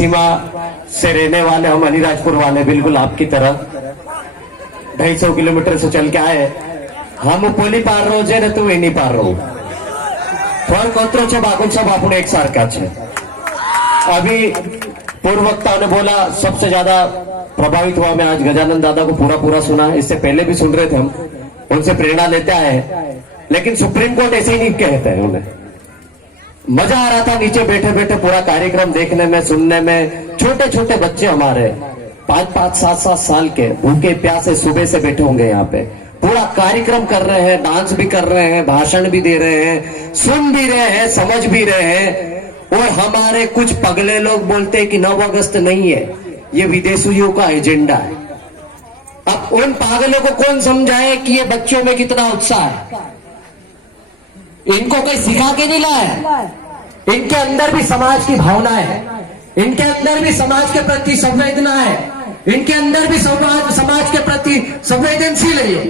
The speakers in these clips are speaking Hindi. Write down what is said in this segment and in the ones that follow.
सीमा से रहने वाले हम अलीराजपुर वाले, बिल्कुल आपकी तरह 250 किलोमीटर से चल के आए। हम પોલી પાર રહો છે ને તું એની પાર રહો, ફરક ઓતરો છે, બાકુ सब આપણે एक सारखा છે। अभी पूर्व वक्ता ने बोला सबसे ज्यादा प्रभावित हुआ मैं आज गजानन दादा को पूरा सुना, इससे पहले भी सुन रहे थे हम, उनसे प्रेरणा लेते आए। लेकिन सुप्रीम कोर्ट ऐसे ही नहीं कहते हैं, उन्हें मजा आ रहा था नीचे बैठे बैठे पूरा कार्यक्रम देखने में, सुनने में। छोटे छोटे बच्चे हमारे 5-5, 7-7 साल के भूखे प्यासे सुबह से बैठे होंगे यहाँ पे, पूरा कार्यक्रम कर रहे हैं, डांस भी कर रहे हैं, भाषण भी दे रहे हैं, सुन भी रहे हैं, समझ भी रहे हैं। और हमारे कुछ पगले लोग बोलते हैं कि 9 अगस्त नहीं है, ये विदेशियों का एजेंडा है। अब उन पागलों को कौन समझाए कि ये बच्चों में कितना उत्साह है? इनको कोई सिखा के नहीं लाया, इनके अंदर भी समाज की भावना है, इनके अंदर भी समाज के प्रति संवेदना है, इनके अंदर भी समाज के प्रति संवेदनशील है ये।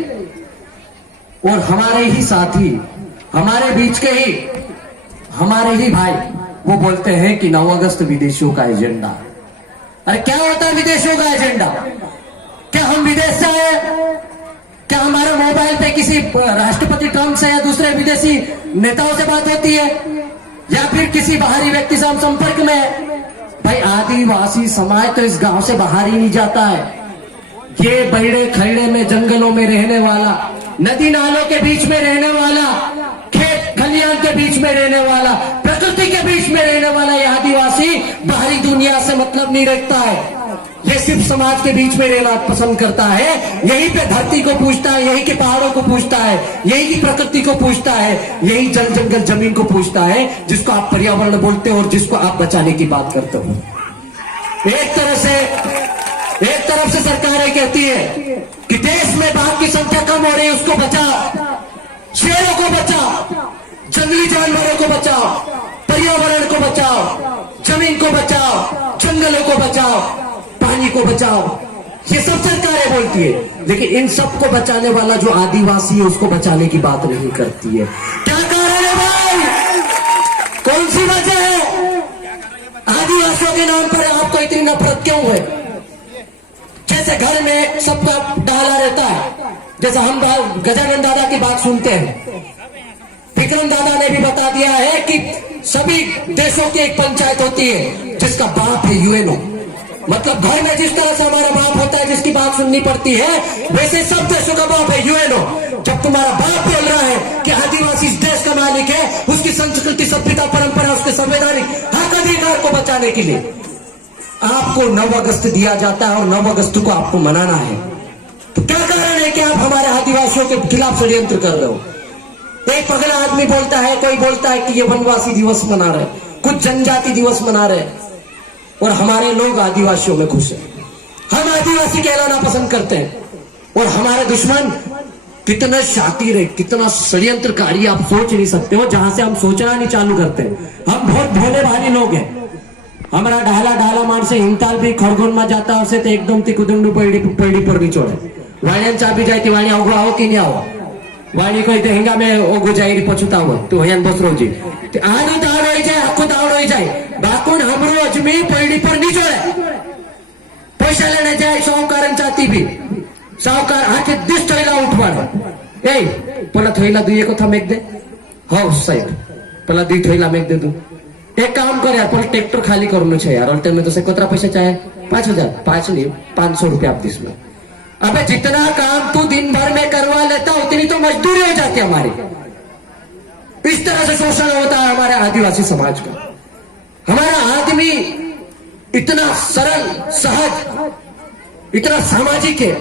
और हमारे ही साथी, हमारे बीच के ही, हमारे ही भाई वो बोलते हैं कि 9 अगस्त विदेशियों का एजेंडा। अरे क्या होता है विदेशियों का एजेंडा? क्या हम विदेश से आए? क्या हमारे मोबाइल पे किसी राष्ट्रपति ट्रंप से या दूसरे विदेशी नेताओं से बात होती है, या फिर किसी बाहरी व्यक्ति से हम संपर्क में है? भाई आदिवासी समाज तो इस गांव से बाहर ही नहीं जाता है। ये बड़े खड़े में जंगलों में रहने वाला, नदी नालों के बीच में रहने वाला, खेत खलियान के बीच में रहने वाला, प्रकृति के बीच में रहने वाला ये आदिवासी बाहरी दुनिया से मतलब नहीं रखता है। ये सिर्फ समाज के बीच में रहना पसंद करता है, यही पे धरती को पूछता है, यही के पहाड़ों को पूछता है, यही की प्रकृति को पूछता है, यही जल जंगल जमीन को पूछता है, जिसको आप पर्यावरण बोलते हो और जिसको आप बचाने की बात करते हो। एक तरफ से सरकारें कहती है कि देश में बाघ की संख्या कम हो रही है, उसको बचाओ, शेरों को बचाओ, जंगली जानवरों को बचाओ, पर्यावरण को बचाओ, जमीन को बचाओ, जंगलों को बचाओ, पानी को बचाओ। ये सब सरकारें बोलती है, लेकिन इन सबको बचाने वाला जो आदिवासी है उसको बचाने की बात नहीं करती है। क्या कारण है भाई? कौन सी वजह है? आदिवासियों के नाम पर आपको इतनी नफरत क्यों है? जैसे घर में सबका डाला रहता है, जैसा हम गजानन दादा की बात सुनते हैं, विक्रम दादा ने भी बता दिया है कि सभी देशों की एक पंचायत होती है जिसका बाप है यूएनओ। मतलब घर में जिस तरह से हमारा बाप होता है जिसकी बात सुननी पड़ती है, वैसे सब देशों का बाप है यूएनओ। जब तुम्हारा बाप बोल रहा है कि आदिवासी इस देश का मालिक है, उसकी संस्कृति, सभ्यता, परंपरा, उसके संवैधानिक हक अधिकार को बचाने के लिए आपको 9 अगस्त दिया जाता है और 9 अगस्त को आपको मनाना है। तो क्या कारण है कि आप हमारे आदिवासियों के खिलाफ षड्यंत्र कर रहे हो? एक पगला आदमी बोलता है, कोई बोलता है कि ये वनवासी दिवस मना रहे, कुछ जनजाति दिवस मना रहे, और हमारे लोग आदिवासियों में खुश हैं। हम आदिवासी कहलाना पसंद करते हैं, और हमारे दुश्मन कितना शातिर है, कितना षड्यंत्रकारी आप सोच नहीं सकते हो। जहां से हम सोचना नहीं चालू करते, हम बहुत भोले भाले लोग हैं। हमारा ढाला माणसे हिमताल भी खड़गोन में जाता हसे तो एकदम ती कुदंडू पड़ी पर भी छोड़े वाणिया चाबी जाए ती वाणी अगो आओ कि नहीं आओ, वाणी कोई हिंगा में ओगो जाए पछुता हुआ तो हयान बसरो जी आनी दाड़ हो जाए, आखो दाड़ हो जाए, बाकुन हमरो अजमी पड़ी पर नहीं छोड़े। पैसा लेने जाए साहूकार चाहती भी साहूकार आके दिस थैला उठवाड़े, ए पहला थैला दुई को था मेक दे, हाँ साहेब पहला 2 थैला मेक दे दू। एक काम कर यार, पहले ट्रैक्टर खाली करना है यार, और में तो से कितना पैसा चाहे? 5,000, 5 नहीं 500 रुपया आप दिस में। अबे जितना काम तू दिन भर में करवा लेता उतनी तो मजदूरी हो जाती है हमारी। इस तरह से शोषण होता है हमारे आदिवासी समाज का। हमारा आदमी इतना सरल, सहज, इतना सामाजिक है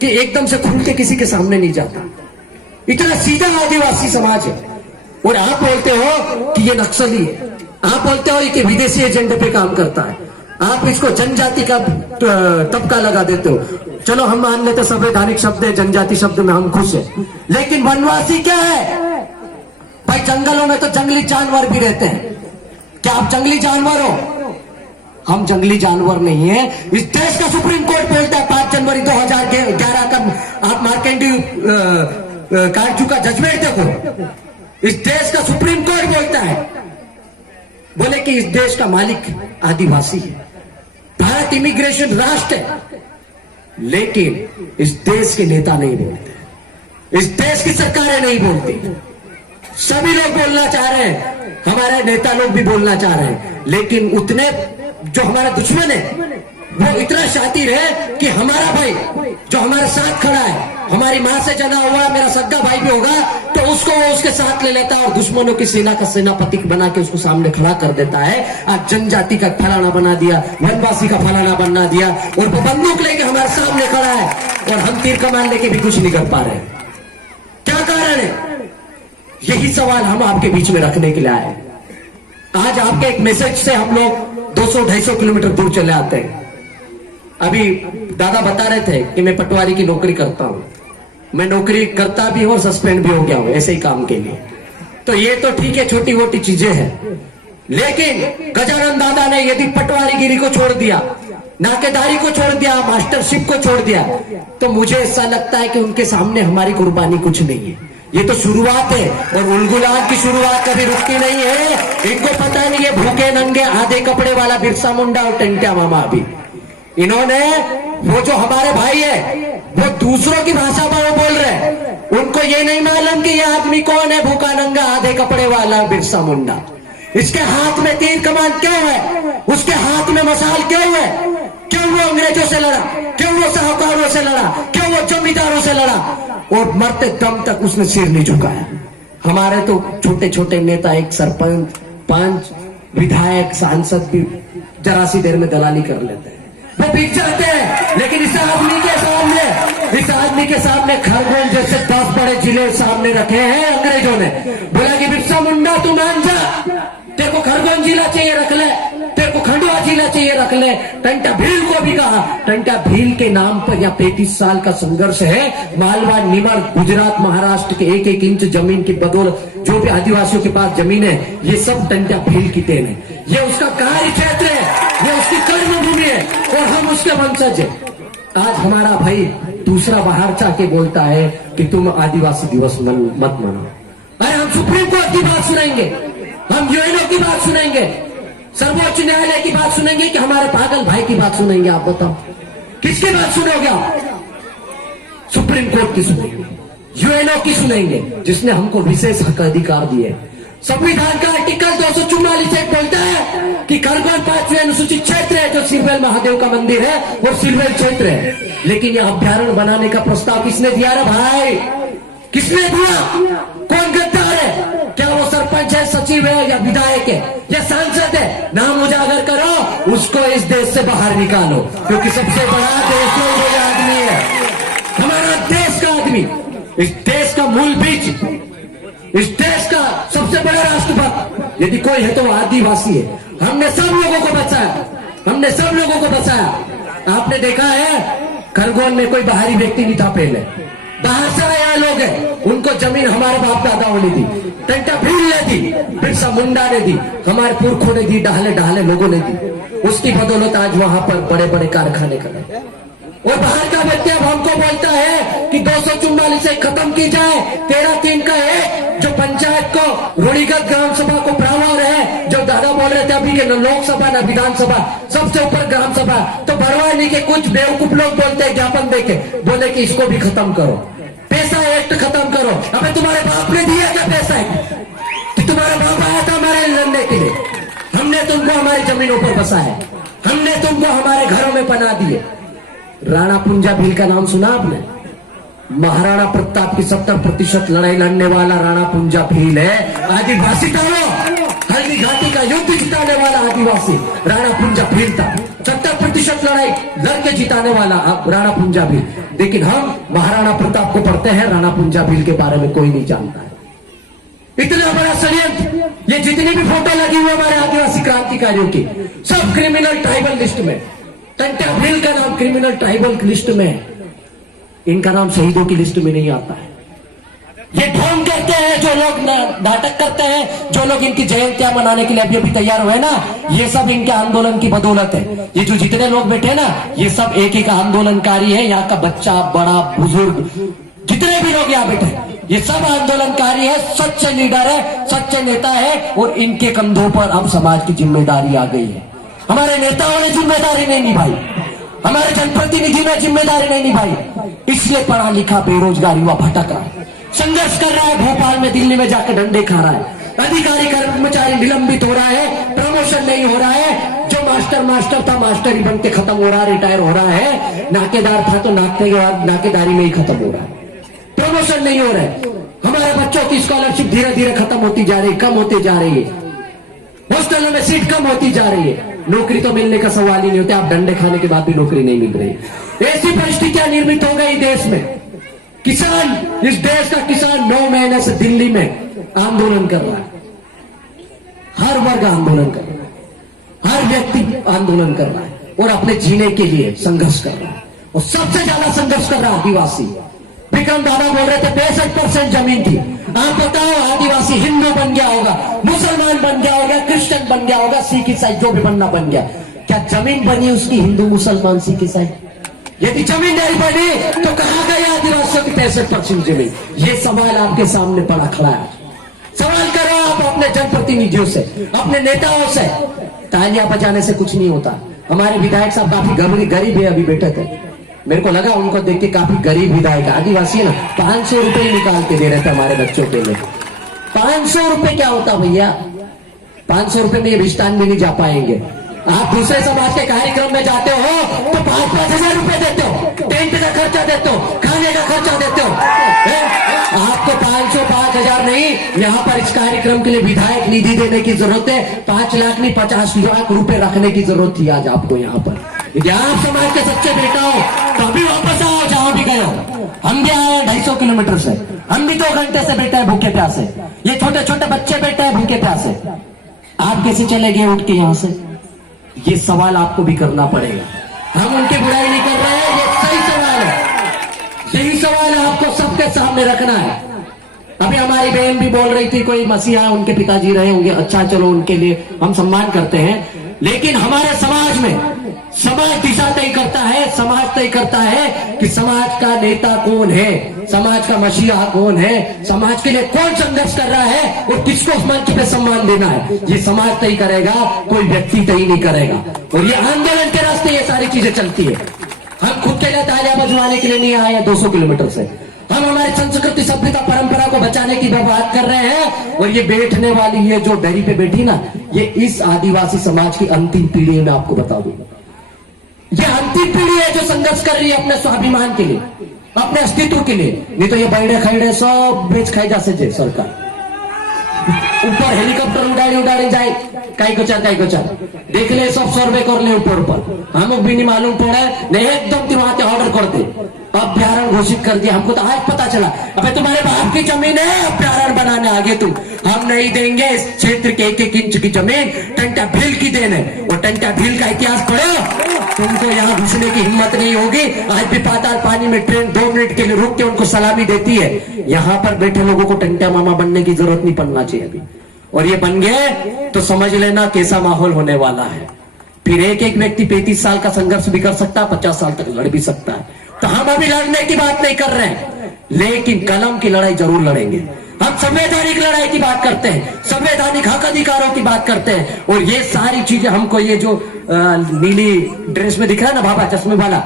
कि एकदम से खुल के किसी के सामने नहीं जाता। इतना सीधा आदिवासी समाज है। और आप बोलते हो कि ये नक्सली है, आप बोलते हो कि विदेशी एजेंडे पे काम करता है, आप इसको जनजाति का तबका लगा देते हो। चलो हम मान लेते संवैधानिक शब्द है, जनजाति शब्द में हम खुश है, लेकिन वनवासी क्या है भाई? जंगलों में तो जंगली जानवर भी रहते हैं। क्या आप जंगली जानवर हो? हम जंगली जानवर नहीं है। इस देश का सुप्रीम कोर्ट बोलता है 5 जनवरी 2011 का आप मार्केंडी कांचू का जजमेंट देखो, इस देश का सुप्रीम कोर्ट बोलता है, बोले कि इस देश का मालिक आदिवासी है। भारत इमिग्रेशन राष्ट्र है, लेकिन इस देश के नेता नहीं बोलते, इस देश की सरकारें नहीं बोलती। सभी लोग बोलना चाह रहे हैं, हमारे नेता लोग भी बोलना चाह रहे हैं, लेकिन उतने जो हमारा दुश्मन है वो इतना शातिर है कि हमारा भाई जो हमारे साथ खड़ा है, हमारी मां से जना हुआ मेरा सगा भाई भी होगा तो उसको वो उसके साथ ले लेता है और दुश्मनों की सेना का सेनापति बना के उसको सामने खड़ा कर देता है। आज जनजाति का फलाना बना दिया, वनवासी का फलाना बना दिया, और वो बंदूक लेके हमारे सामने खड़ा है और हम तीर कमान लेके भी कुछ नहीं कर पा रहे। क्या कारण है? यही सवाल हम आपके बीच में रखने के लिए आए। आज आपके एक मैसेज से हम लोग 200-250 किलोमीटर दूर चले आते हैं। अभी दादा बता रहे थे कि मैं पटवारी की नौकरी करता हूं, मैं नौकरी करता भी हूं और सस्पेंड भी हो गया हूं ऐसे ही काम के लिए। तो ये तो ठीक है, छोटी मोटी चीजें हैं, लेकिन गजानन दादा ने यदि पटवारीगिरी को छोड़ दिया, नाकेदारी को छोड़ दिया, मास्टरशिप को छोड़ दिया, तो मुझे ऐसा लगता है कि उनके सामने हमारी कुर्बानी कुछ नहीं है। ये तो शुरुआत है और उलगुलान की शुरुआत कभी रुकती नहीं है। इनको पता नहीं है भूखे नंगे आधे कपड़े वाला बिरसा मुंडा और टंट्या मामा भी, इन्होंने वो जो हमारे भाई है वो दूसरों की भाषा में वो बोल रहे हैं, उनको ये नहीं मालूम कि ये आदमी कौन है, भूखा नंगा आधे कपड़े वाला बिरसा मुंडा। इसके हाथ में तीर कमान क्यों है, उसके हाथ में मसाल क्यों है? क्यों वो अंग्रेजों से लड़ा, क्यों वो साहूकारों से लड़ा, क्यों वो जमींदारों से लड़ा, और मरते दम तक उसने सिर नहीं झुकाया। हमारे तो छोटे छोटे नेता, एक सरपंच, 5 विधायक, सांसद भी जरा सी देर में दलाली कर लेते हैं, वो बिक जाते हैं। लेकिन इस आदमी के सामने खरगोन जैसे 10 बड़े जिले सामने रखे हैं अंग्रेजों ने। बोला कि बिरसा मुंडा तू मान जा, तेरे को खरगोन जिला चाहिए रख ले, तेरे को खंडवा जिला चाहिए रख ले। टंटा भील को भी कहा, टंटा भील के नाम पर यहाँ 35 साल का संघर्ष है। मालवा, निमर, गुजरात, महाराष्ट्र के 1-1 इंच जमीन की बदौलत जो भी आदिवासियों के पास जमीन है, ये सब टंटा भील की देन है। ये उसका कार्य क्षेत्र है, ये उसकी कर्मभूमि है और हम उसके वंशज है। आज हमारा भाई दूसरा बाहर जाके बोलता है कि तुम आदिवासी दिवस मत मनाओ। अरे हम सुप्रीम कोर्ट की बात सुनेंगे, हम यूएनओ की बात सुनेंगे, सर्वोच्च न्यायालय की बात सुनेंगे कि हमारे पागल भाई की बात सुनेंगे? आप बताओ किसकी बात सुनोगे आप? सुप्रीम कोर्ट की सुनेंगे, यूएनओ की सुनेंगे, जिसने हमको विशेष हक अधिकार दिए। संविधान का आर्टिकल 244 बोलता है कि खरगोन 5वें अनुसूचित क्षेत्र है, जो सिरवेल महादेव का मंदिर है और सिरवेल क्षेत्र है। लेकिन यह अभ्यारण्य बनाने का प्रस्ताव किसने दिया रे भाई? किसने दिया? कौन गद्दार है? क्या वो सरपंच है, सचिव है, या विधायक है, या सांसद है? नाम उजागर करो, उसको इस देश से बाहर निकालो, क्योंकि सबसे बड़ा देश आदमी है, हमारा देश का आदमी, इस देश का मूल बीज, इस देश का सबसे बड़ा राष्ट्रभक्त यदि कोई है तो वो आदिवासी है। हमने सब लोगों को बचाया, हमने सब लोगों को बचाया। आपने देखा है खरगोन में कोई बाहरी व्यक्ति नहीं था पहले, बाहर से आया लोग हैं, उनको जमीन हमारे बाप दादाओं ने दी, टंटा भील ने दी, बिरसा मुंडा ने दी, हमारे पुरखों ने दी, डाले लोगों ने दी। उसकी बदौलत आज वहां पर बड़े बड़े कारखाने कर। और बाहर का व्यक्ति अब हमको बोलता है कि 244 से खत्म की जाए, 13-3 का है, जो पंचायत को, रूढ़िगत ग्राम सभा को प्रावधान है, जो दादा बोल रहे थे अभी के, न लोकसभा न विधानसभा, सबसे ऊपर ग्राम सभा। तो बड़वानी के कुछ बेवकूफ लोग बोलते हैं ज्ञापन देके, बोले कि इसको भी खत्म करो, पैसा एक्ट खत्म करो। अबे तुम्हारे बाप ने दिया क्या पैसा है कि तुम्हारा बाप आया था हमारे लड़ने के लिए? हमने तुमको हमारी जमीनों पर बसाया, हमने तुमको हमारे घरों में पना दिए। राणा पुंजा भील का नाम सुना आपने? महाराणा प्रताप की 70% लड़ाई लड़ने वाला राणा पुंजा भील है। आदिवासी था वो, हल्दी घाटी का युद्ध जिताने वाला आदिवासी राणा पुंजा भील था। 70% लड़ाई लड़के जिताने वाला राणा पुंजा भील। लेकिन हम महाराणा प्रताप को पढ़ते हैं, राणा पुंजा भील के बारे में कोई नहीं जानता है। इतना बड़ा षड्यंत्र, ये जितनी भी फोटो लगी हुई हमारे आदिवासी क्रांतिकारियों की, सब क्रिमिनल ट्राइबल लिस्ट में। टंटा भील का नाम क्रिमिनल ट्राइबल की लिस्ट में है, इनका नाम शहीदों की लिस्ट में नहीं आता है। ये ढोंग करते हैं जो लोग, नाटक करते हैं जो लोग, इनकी जयंतियां मनाने के लिए अभी तैयार हुए ना, ये सब इनके आंदोलन की बदौलत है। ये जो जितने लोग बैठे ना, ये सब एक आंदोलनकारी है। यहाँ का बच्चा, बड़ा, बुजुर्ग, जितने भी लोग यहाँ बैठे, ये सब आंदोलनकारी है, सच्चे लीडर है, सच्चे नेता है, और इनके कंधों पर अब समाज की जिम्मेदारी आ गई है। हमारे नेताओं ने जिम्मेदारी नहीं निभाई, हमारे जनप्रतिनिधि ने जिम्मेदारी नहीं निभाई, इसलिए पढ़ा लिखा बेरोजगार युवा भटक रहा है, संघर्ष कर रहा है, भोपाल में दिल्ली में जाकर डंडे खा रहा है, अधिकारी कर्मचारी निलंबित हो रहा है, प्रमोशन नहीं हो रहा है, जो मास्टर था मास्टर ही बन के खत्म हो रहा है, रिटायर हो रहा है, नाकेदार था तो नाकेदारी में ही खत्म हो रहा है, प्रमोशन नहीं हो रहा है, हमारे बच्चों की स्कॉलरशिप धीरे धीरे खत्म होती जा रही, कम होती जा रही है, हॉस्टलों में सीट कम होती जा रही है, नौकरी तो मिलने का सवाल ही नहीं होता, आप डंडे खाने के बाद भी नौकरी नहीं मिल रही। ऐसी परिस्थितियां निर्मित हो गई देश में। किसान, इस देश का किसान 9 महीने से दिल्ली में आंदोलन कर रहा है, हर वर्ग आंदोलन कर रहा है, हर व्यक्ति आंदोलन कर रहा है और अपने जीने के लिए संघर्ष कर रहा है, और सबसे ज्यादा संघर्ष कर रहा है आदिवासी। विक्रम दादा बोल रहे थे 65% जमीन थी, आप बताओ आदिवासी हिंदू बन गया होगा, मुसलमान बन गया होगा, क्रिश्चियन बन गया होगा, सिख ईसाई जो भी बनना बन गया, क्या जमीन बनी उसकी हिंदू मुसलमान सिख ईसाई? यदि जमीन नहीं बनी तो कहां गए आदिवासियों की 65% जमीन? ये सवाल आपके सामने पड़ा खड़ा है। सवाल करो आप अपने जनप्रतिनिधियों से, अपने नेताओं से। तालियां बजाने से कुछ नहीं होता। हमारे विधायक साहब काफी गरीब है, अभी बैठे थे, मेरे को लगा उनको देख के काफी गरीब विधायक, आदिवासी है ना, 500 रुपए निकाल के दे रहे थे हमारे बच्चों के लिए। 500 रुपए क्या होता भैया? 500 रुपए में ये रिश्तान भी नहीं जा पाएंगे। आप दूसरे समाज के कार्यक्रम में जाते हो तो 5-5 हजार रुपए देते हो, टेंट का खर्चा देते हो, खाने का खर्चा देते हो। आपको 500-5 हजार नहीं, यहाँ पर इस कार्यक्रम के लिए विधायक निधि देने की जरूरत है। 5 लाख नहीं 50 लाख रुपए रखने की जरूरत थी आज आपको यहाँ पर। यदि आप समाज के सच्चे बेटा हो तो अभी वापस आओ जहां भी गए हो। हम भी आए 250 किलोमीटर से, हम भी 2 घंटे से बैठे हैं भूखे प्यासे, ये छोटे छोटे बच्चे बैठे हैं भूखे प्यासे। आप कैसे चले गए उठ के यहाँ से? ये सवाल आपको भी करना पड़ेगा। हम उनकी बुराई नहीं कर रहे हैं, ये सही सवाल है, यही सवाल आपको सबके सामने रखना है। अभी हमारी बहन भी बोल रही थी कोई मसीहा उनके पिताजी रहे होंगे, अच्छा चलो उनके लिए हम सम्मान करते हैं, लेकिन हमारे समाज में समाज दिशा तय करता है, समाज तय करता है कि समाज का नेता कौन है, समाज का मसीहा कौन है, समाज के लिए कौन संघर्ष कर रहा है और किसको उस मंच पे सम्मान देना है, ये समाज तय करेगा, कोई व्यक्ति तय नहीं करेगा। और ये आंदोलन के रास्ते ये सारी चीजें चलती है। हम खुद के लिए तालियां बजवाने के लिए नहीं आए हैं 200 किलोमीटर से, हम हमारी संस्कृति सभ्यता परंपरा को बचाने की बात कर रहे हैं। और ये बैठने वाली ये जो दरी पे बैठी ना, ये इस आदिवासी समाज की अंतिम पीढ़ी है। मैं आपको बता दूं, ये अंतिम पीढ़ी है जो संघर्ष कर रही है अपने स्वाभिमान के लिए, अपने अस्तित्व के लिए। नहीं तो ये बैठे खैडे सब बेच खाई जा से सरकार ऊपर हेलीकॉप्टर उड़ाड़ी जाए, काई को चार देख ले, सब सर्वे कर ले ऊपर हमको भी नहीं मालूम पड़ा नहीं, एकदम तिरवाते ऑर्डर कर दे, अभ्यारण्य घोषित कर दिया। हमको तो आज पता चला, अबे तुम्हारे बाप की जमीन है, अभ्यारण्य बनाने आगे तुम, हम नहीं देंगे इस क्षेत्र के 1-1 इंच की जमीन, टंटा भील की देन है। और टंटा भील का इतिहास पढ़ो, तुमको यहाँ घुसने की हिम्मत नहीं होगी। आज भी पाताल पानी में ट्रेन 2 मिनट के लिए रुक के उनको सलामी देती है। यहाँ पर बैठे लोगों को टंटा मामा बनने की जरूरत नहीं पड़ना चाहिए अभी, और ये बन गए तो समझ लेना कैसा माहौल होने वाला है। फिर एक व्यक्ति 35 साल का संघर्ष भी कर सकता है, 50 साल तक लड़ भी सकता है। तो हम अभी लड़ने की बात नहीं कर रहे हैं, लेकिन कलम की लड़ाई जरूर लड़ेंगे। हम संवैधानिक लड़ाई की बात करते हैं, संवैधानिक हक अधिकारों की बात करते हैं। और ये सारी चीजें हमको, ये जो नीली ड्रेस में दिख रहा है ना बाबा चश्मे वाला,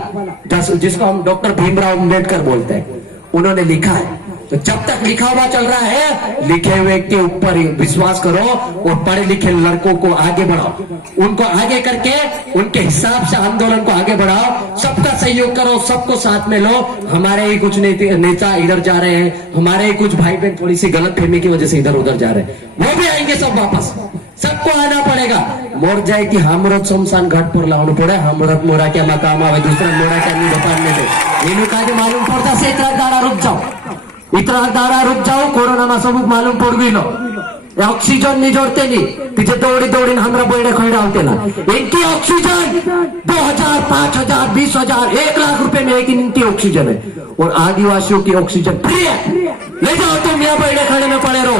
जिसको हम डॉक्टर भीमराव अम्बेडकर बोलते हैं, उन्होंने लिखा है। तो जब तक लिखा हुआ चल रहा है, लिखे हुए के ऊपर विश्वास करो और पढ़े लिखे लड़कों को आगे बढ़ाओ, उनको आगे करके उनके हिसाब से आंदोलन को आगे बढ़ाओ, सबका सहयोग करो, सबको साथ में लो। हमारे ही कुछ नेता इधर जा रहे हैं, हमारे ही कुछ भाई बहन थोड़ी सी गलत फहमी की वजह से इधर उधर जा रहे हैं, वो भी आएंगे सब वापस, सबको आना पड़ेगा। मोर जाए कि हमरो शमशान घाट पर लावना पड़े, हमरत मोरा क्या मकाम आवे, दूसरा मोरा क्या नहीं बताने दे। ये का मालूम पड़ता से इतना दाड़ा रुक जाओ, इतना दाड़ा रुक जाओ, कोरोना में सब मालूम पड़ गई लो, ऑक्सीजन नहीं जोड़ते नहीं, पीछे दौड़ी हमरा बैठे खड़ा होते ना। इनकी ऑक्सीजन 2000, 5000, 20,000, 1 लाख रुपए में एक इनकी ऑक्सीजन है, और आदिवासियों की ऑक्सीजन फ्री है। ले जाओ तुम, यहाँ बैठे खड़े में पड़े रहो,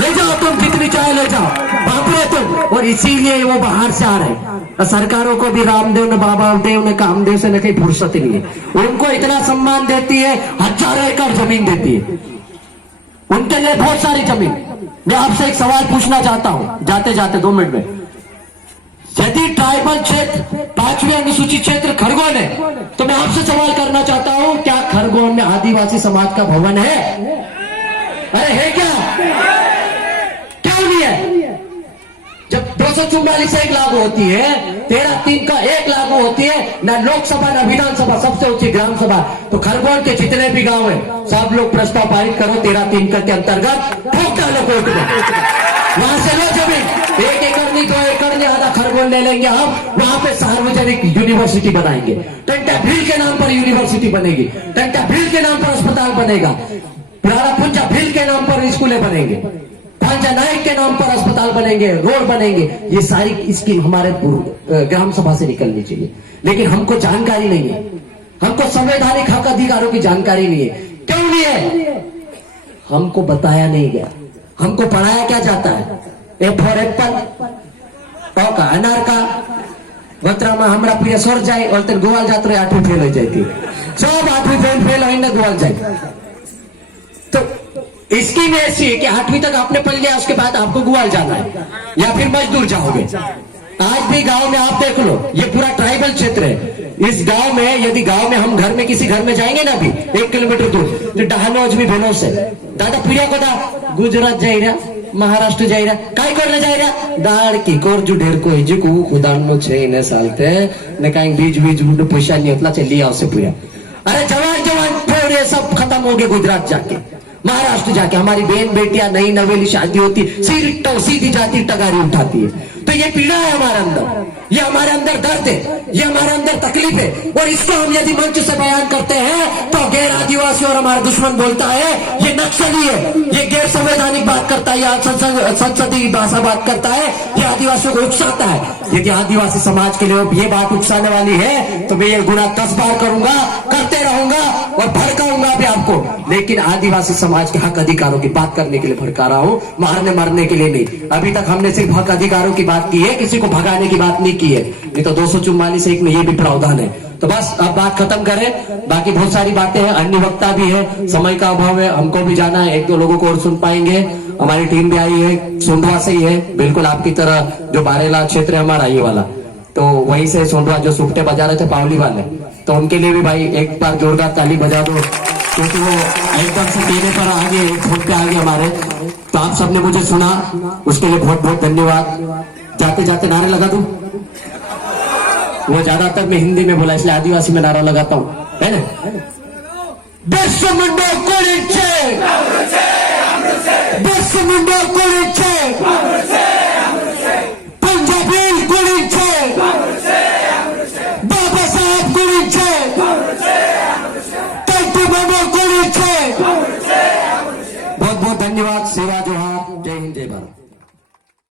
ले जाओ तुम जितनी चाहे ले जाओ, बापरे तुम। और इसीलिए वो बाहर से आ रहे हैं। सरकारों को भी रामदेव ने, बाबा देव ने, कामदेव से न कहीं फुर्सत नहीं है। उनको इतना सम्मान देती है, 1000 एकड़ जमीन देती है, उनके लिए बहुत सारी जमीन। मैं आपसे एक सवाल पूछना चाहता हूं जाते जाते 2 मिनट में, यदि ट्राइबल क्षेत्र 5वीं अनुसूचित क्षेत्र खरगोन है, तो मैं आपसे सवाल करना चाहता हूं, क्या खरगोन में आदिवासी समाज का भवन है? अरे है क्या? क्यों नहीं है? जब 244 एक लागू होती है, 13(3) का 1 लागू होती है, ना लोकसभा ना विधानसभा, सबसे ऊंची ग्राम सभा, तो खरगोन के जितने भी गांव हैं सब लोग प्रस्ताव पारित करो 13(3) के अंतर्गत, ठोक डालो कोर्ट में, वहां से लो जमीन, 1 एकड़ नहीं 2 एकड़ नहीं, आधा खरगोन ले लेंगे हम, वहां पे सार्वजनिक यूनिवर्सिटी बनाएंगे, टंटा भील के नाम पर यूनिवर्सिटी बनेगी, टंटा भील के नाम पर अस्पताल बनेगा, पुराना पुंजा भील के नाम पर स्कूलें बनेंगे, भांजा नायक के नाम पर अस्पताल बनेंगे, रोड बनेंगे, ये सारी स्कीम हमारे ग्राम सभा से निकलनी चाहिए। लेकिन हमको जानकारी नहीं है, हमको संवैधानिक हक अधिकारों की जानकारी नहीं है। क्यों नहीं है? हमको बताया नहीं गया, हमको पढ़ाया क्या जाता है? ए फॉर एप्पल, का अनार का वत्रा में हमरा पीछे सर जाए और तेरे गोवाल जाते 8वीं फेल हो जाती, सब 8वीं फेल होने गोवाल जाए। तो स्कीम ऐसी है कि 8वीं तक आपने पढ़ लिया, उसके बाद आपको ग्वाल जाना है या फिर मजदूर जाओगे। आज भी गांव में आप देख लो, ये पूरा ट्राइबल क्षेत्र है, इस गांव में यदि गांव में हम घर में किसी घर में जाएंगे ना, अभी 1 किलोमीटर दूर, तो डहानो भी भेनो से दादा पीढ़िया को दा गुजरात जाई रहा, महाराष्ट्र जाई रहा, काय करने जाई रहा, दाड़ की कोर जो ढेर को हिजू को खुदानो छे ने सालते ने काई बीज बीज मुंड पैसा नहीं उतना चली आओ से पूरा। अरे जवान जवान पूरे सब खत्म हो गए गुजरात जाके, महाराष्ट्र जाके, हमारी बहन बेटियां नई नवेली शादी होती, सीधी जाती टगारी उठाती है। तो ये पीड़ा है हमारे अंदर, ये हमारे अंदर दर्द है, ये हमारे अंदर तकलीफ है, और इसको हम यदि मंच से बयान करते हैं तो गैर आदिवासी और हमारा दुश्मन बोलता है ये नक्सली है, ये गैर संवैधानिक बात करता है, या संसदीय भाषा बात करता है, ये आदिवासियों को उकसाता है। यदि आदिवासी समाज के लिए ये बात उकसाने वाली है तो मैं ये गुनाह 10 बार करूंगा, करते रहूंगा और भड़काऊंगा भी आपको। लेकिन आदिवासी समाज के हक अधिकारों की बात करने के लिए भड़का रहा हूं, मारने मारने के लिए नहीं। अभी तक हमने सिर्फ हक अधिकारों की बात की है, किसी को भगाने की बात नहीं की है, नहीं तो 244 एक में ये भी प्रावधान है। तो बस अब बात खत्म करें, बाकी बहुत सारी बातें हैं, अन्य वक्ता भी है, समय का अभाव है, हमको भी जाना है, 1-2 लोगों को और सुन पाएंगे। हमारी टीम भी आई है, सोंडवा से ही है, बिल्कुल आपकी तरह जो बारेला क्षेत्र है हमारा ये वाला, तो वहीं से सोंडवा जो सुपटे बजा रहे थे पावली वाले, तो उनके लिए भी भाई एक बार जोरदार ताली बजा दो, क्योंकि वो एकदम से टीने पर आगे फुट पे आगे हमारे। तो आप सबने मुझे सुना, उसके लिए बहुत बहुत धन्यवाद। जाते जाते नारे लगा दूं, वो ज्यादातर मैं हिंदी में बोला इसलिए आदिवासी में नारा लगाता हूँ, है ना? बिरसा मुंडा कोलिचे, बिरसा मुंडा कोलिचे, पंजाबी कोलिचे, बाबा साहब कोलिचे, टंटू बाबा कोलिचे। बहुत बहुत धन्यवाद। सेवा जोहार। जय हिंद जय भारत।